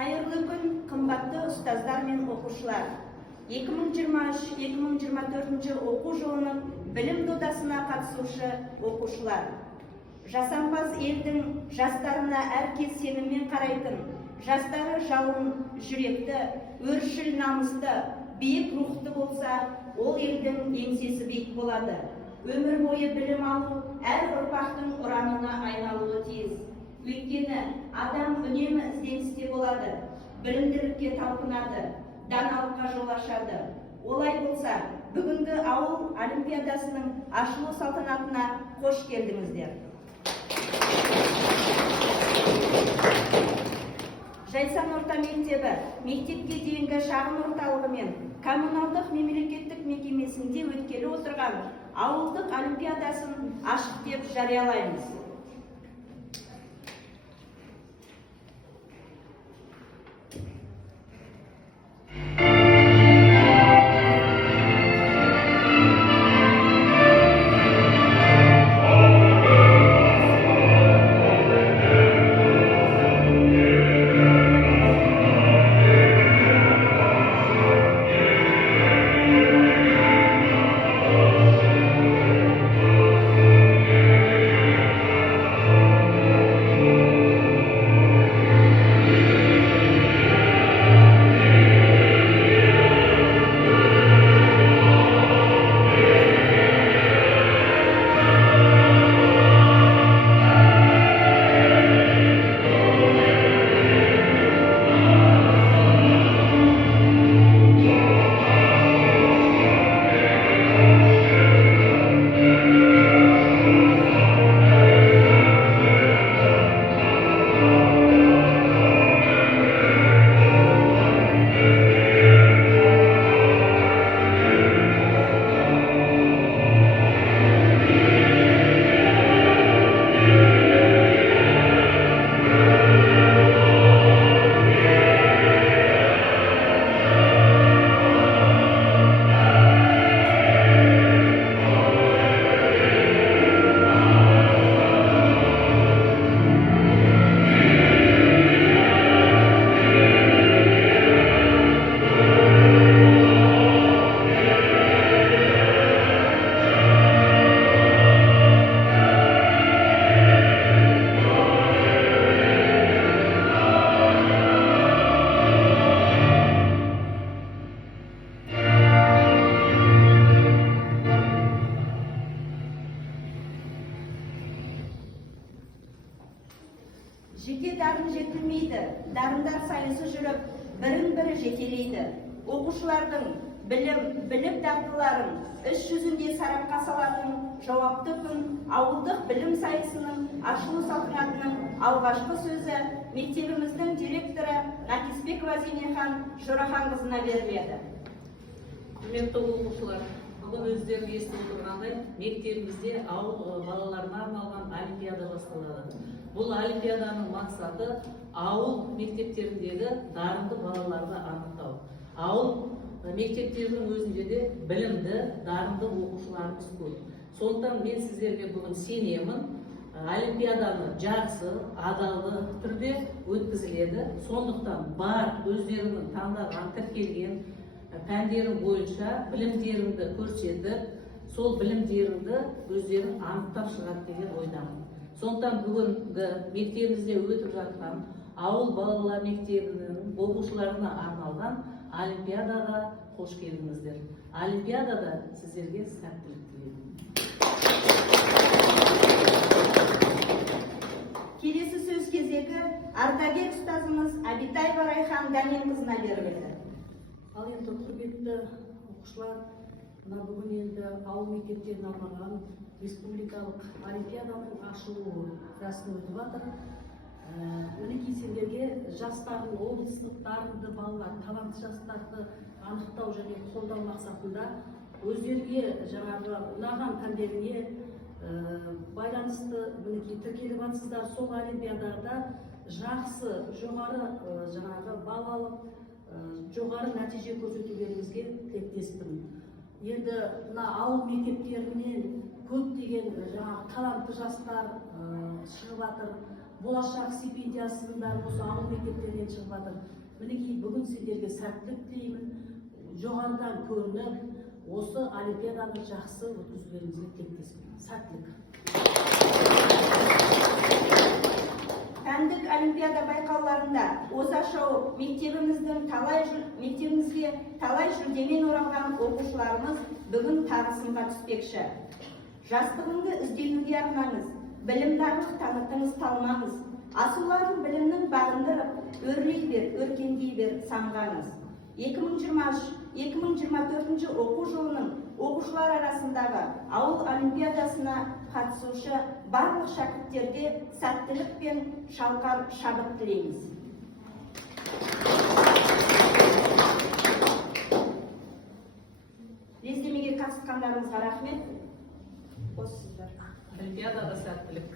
Қайырлы күн, қымбатты ұстаздар мен оқушылар. 2023-2024 оқу жылының білім додасына қатысушы оқушылар. Жасампаз елдің жастарына әркез сеніммен қарайтын, жастары жалын жүректі, өршіл намысты, биік рухты болса, ол елдің еңсесі биік болады. Өмір бойы білім алу әр ұрпақтың ұранына айналуы тиіс. Өйткені адам үнемі ізденісте болады, білімділікке талпынады, даналыққа жол ашады. Олай болса, бүгінгі ауыл олимпиадасының ашылу салтанатына қош келдіңіздер. Жайсан орта мектебі, мектепке дейінгі шағын орталығы мен коммуналдық мемлекеттік мекемесінде өткелі отырған ауылдық олимпиадасын ашық деп жариялаймыз. Жеке дарын жетілмейді, дарындар сайысы жүріп, бірін-бірі жетелейді. Оқушылардың білім дағдыларын іс жүзінде сарапқа салатын жауапты күн ауылдық білім сайысының ашылу салтанатының алғашқы сөзі мектебіміздің директоры Накисбекова Зейнехан Жораханқызына беріледі. Құрметті оқушылар, бүгін өздерің естіп отырғандай, мектебімізде ауыл балаларына арналған олимпиада басталады. Бұл олимпиаданың мақсаты ауыл мектептеріндегі дарынды балаларды анықтау. Ауыл мектептерінің өзінде де білімді, дарынды оқушыларымыз көп. Сондықтан мен сіздерге бүгін сенемін, олимпиаданы жақсы, адалды түрде өткізіледі. Сондықтан бар өздерінің таңдаған тіркелген пәндерің бойынша білімдеріңді көрсетіп, сол білімдеріңді өздерің анықтап шығады деген ойдамын. Сондықтан бүгінгі мектебімізде өтіп жатқан ауыл балалар мектебінің оқушыларына арналған олимпиадаға қош келдіңіздер. Олимпиадада сіздерге сәттілік тілеймін. Келесі сөз кезегі ардагер ұстазымыз Абитаева Райхан Дәменқызына беріледі. Ал енді құрметті оқушылар, бүгін енді ауыл мектептеріне арналған республикалық олимпиаданың ашылуы рәсімі өтіп жатыр. Мінекей сендерге жастардың облыстық дарынды балалар, талантты жастарды анықтау және қолдау мақсатында өздерге жаңағы ұнаған пәндеріне байланысты мінекей тіркеліп жатсыздар. Сол олимпиадада жақсы, жоғары жаңағы балл алып, жоғары нәтиже көрсетулеріңізге тілектеспін. Енді мына ауыл мектептерінен көптеген талантты жастар шығып жатыр. болашақ стипендиясын бәрі осы ауыл мектептерінен шығып жатыр. Мінекей бүгін сендерге сәттілік тілеймін. Жоғарыдан көрініп, осы олимпиаданы жақсы өткізулеріңізге тілектеспін. Сәттілік. Пәндік олимпиада байқауларында оза шауып мектебімізге талай жүлдемен оралған оқушыларымыз бүгін тағы сынға түспекші. Жастығыңды ізденуге арнаңыз, білімдарлық танытыңыз, талмаңыз. Асуларын білімнің бағындырып, өрлей бер, өркендей бер, самғаңыз. 2023-2024 оқу жылының оқушылар арасындағы ауыл олимпиадасына қатысушы барлық шәкірттерге сәттілік пен шалқар шабыт тілейміз. Лездемеге қатысқандарыңызға рахмет. Осы сіздер. Олимпиадада сәттілік.